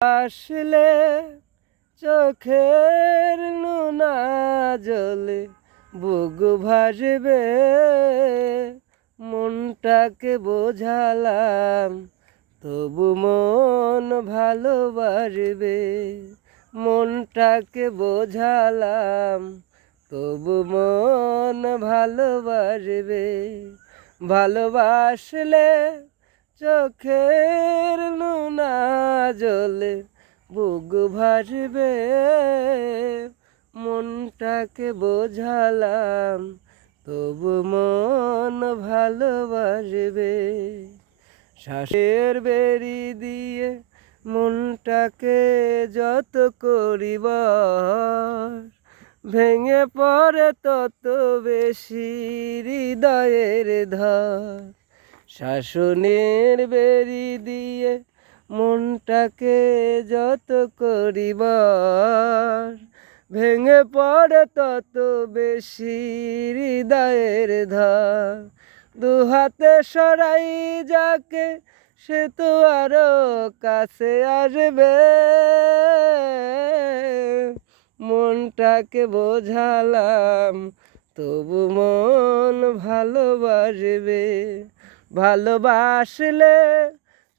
আসলে চোখের নোনা জলে বুক ভাসবে, মনটাকে বোঝালাম তবু মন ভালোবাসবে। মনটাকে বোঝালাম তবু মন ভালোবাসবে। ভালোবাসলে চোখের নোনা জলে বুক ভাসবে, মনটাকে বোঝালাম তবু মন ভালোবাসবে। শ্বাসের বেরি দিয়ে মনটাকে যত করিব, ভেঙে পড়ে তত বেশি হৃদয়ের ধর। শাসনের বেরি দিয়ে মনটাকে যত করিব, ভেঙে পড়ে তত বেশি হৃদয়ের ধর। দুহাতে সরাই যাকে সে তো আরো কাছে আসবে, মনটাকে বোঝালাম তবু মন ভালোবাসবে। ভালোবাসলে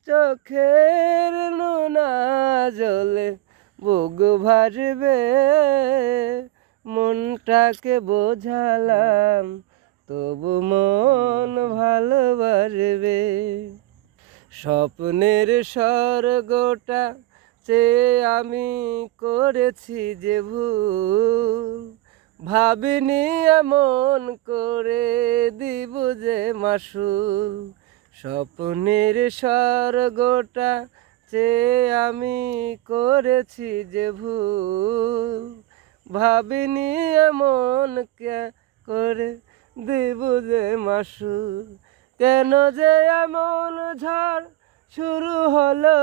চোখের নোনা জলে বুক ভাসবে, মনটাকে বোঝালাম তবু মন ভালোবাসবে। স্বপ্নের স্বর্গটা চেয়ে আমি করেছি যে ভুল, ভাবিনি এমন করে দিব যে মাসুল। স্বপ্নের স্বর্গটা চেয়ে আমি করেছি যে ভুল, ভাবিনি এমন করে দিব যে মাসুল। কেন যে এমন ঝড় শুরু হলো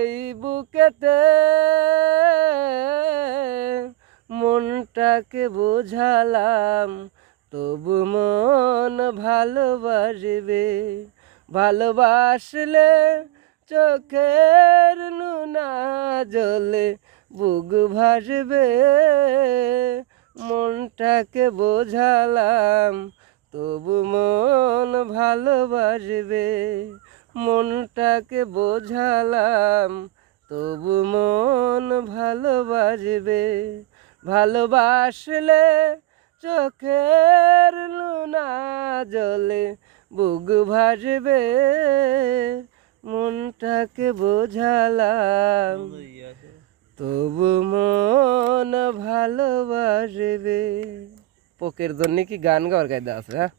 এই বুকেতে, মনটাকে বোঝালাম তবু মন ভালোবাসবে। ভালোবাসলে চোখের নোনা জলে বুক ভাসবে, মনটাকে বোঝালাম তবু মন ভালোবাসবে। মনটাকে বোঝালাম তবু মন ভালোবাসবে। ভালোবাসলে চোখের নোনা জলে বুক ভাসবে, মনটাকে বোঝালাম তবু মন ভালোবাসবে। পোকের জন্য কি গান গাওয়ার কায়দা আছে? হ্যাঁ।